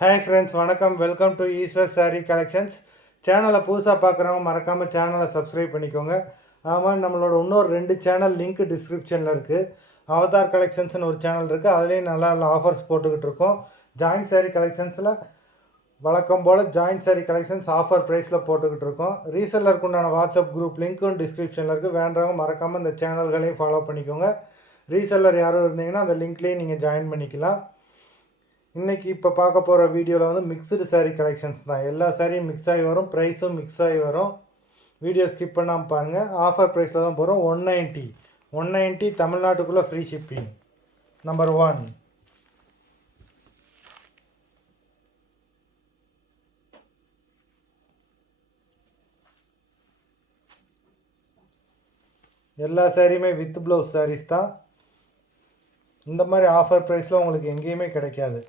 Hi friends, வணக்கம். Welcome to Eswar sari collections. சேனலை புதுசாக பார்க்குறவங்க மறக்காமல் சேனலை சப்ஸ்கிரைப் பண்ணிக்கோங்க. ஆமாம், நம்மளோட இன்னொரு 2 சேனல் லிங்க் டிஸ்கிரிப்ஷனில் இருக்குது. அவதார் கலெக்ஷன்ஸ்னு ஒரு சேனல் இருக்குது, அதுலேயும் நல்லா நல்ல ஆஃபர்ஸ் போட்டுக்கிட்டு இருக்கோம். ஜாயின்ட் சாரீ கலெக்ஷன்ஸில் வழக்கம் போல் ஜாயின்ட் சாரீ கலெக்ஷன்ஸ் ஆஃபர் ப்ரைஸில் போட்டுக்கிட்டு இருக்கோம். ரீசெல்லருக்கு உண்டான வாட்ஸ்அப் குரூப் லிங்க்கும் டிஸ்கிரிப்ஷனில் இருக்குது. வேண்டவங்க மறக்காமல் இந்த சேனல்களையும் ஃபாலோ பண்ணிக்கோங்க. ரீசெல்லர் யாரும் இருந்தீங்கன்னா அந்த லிங்க்லேயும் நீங்கள் ஜாயின் பண்ணிக்கலாம். இன்றைக்கி இப்போ பார்க்க போகிற வீடியோவில் வந்து மிக்சடு சாரீ கலெக்ஷன்ஸ் தான். எல்லா சாரியும் மிக்ஸ் ஆகி வரும், ப்ரைஸும் மிக்ஸ் ஆகி வரும். வீடியோ ஸ்கிப் பண்ணாமல் பாருங்கள். ஆஃபர் ப்ரைஸில் தான் போகிறோம். 190 தமிழ்நாட்டுக்குள்ளே ஃப்ரீ ஷிப்பிங். நம்பர் 1 எல்லா சாரியுமே வித் ப்ளவுஸ் சாரீஸ் தான். இந்த மாதிரி ஆஃபர் ப்ரைஸில் உங்களுக்கு எங்கேயுமே கிடைக்காது.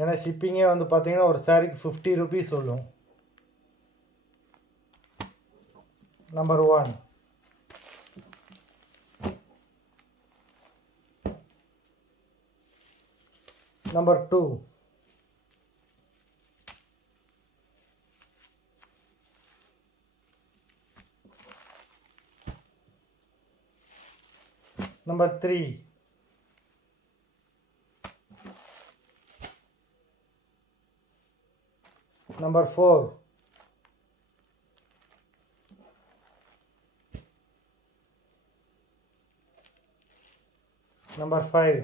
ஏன்னா ஷிப்பிங்கே வந்து பார்த்தீங்கன்னா ஒரு சாரிக்கு 50 ருபீஸ் சொல்லும். நம்பர் 1 நம்பர் 2 நம்பர் 3 Number 4 Number 5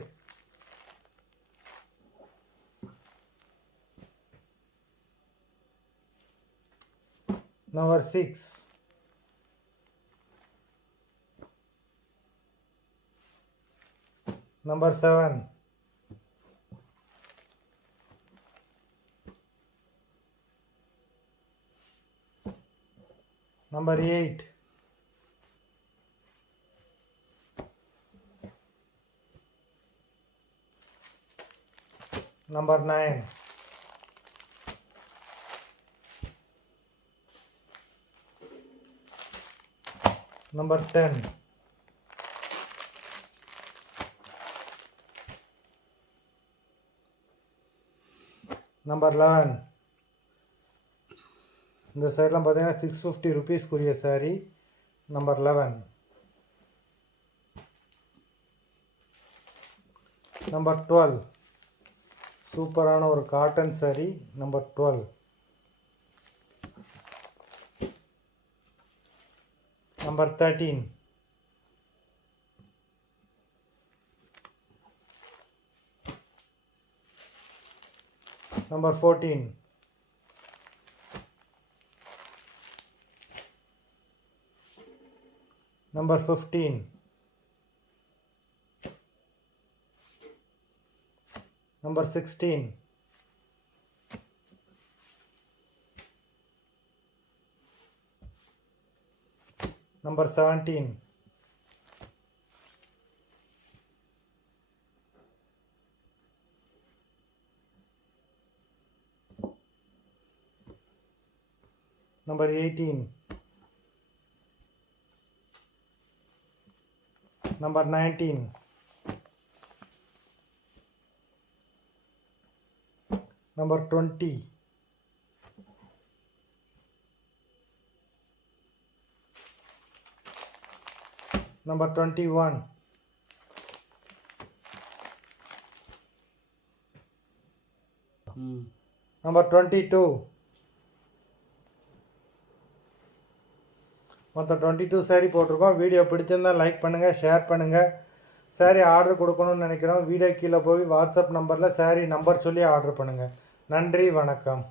Number 6 Number 7 Number 8 Number 9 Number 10 Number 11 இந்த சைட்லாம் பார்த்தீங்கன்னா 650 ருபீஸ்க்குரிய சாரீ. நம்பர் 11 நம்பர் 12 சூப்பரான ஒரு காட்டன் சாரீ. நம்பர் 12 நம்பர் 13 நம்பர் 14 Number 15 Number 16 Number 17 Number 18 Number 19 Number 20 Number 21 Number 22 மொத்தம் 22 சாரீ போட்டிருக்கோம். வீடியோ பிடிச்சிருந்தால் லைக் பண்ணுங்கள், ஷேர் பண்ணுங்கள். சாரீ ஆர்டர் கொடுக்கணும்னு நினைக்கிறோம். வீடியோ கீழே போய் வாட்ஸ்அப் நம்பரில் சாரீ நம்பர் சொல்லி ஆர்டர் பண்ணுங்கள். நன்றி, வணக்கம்.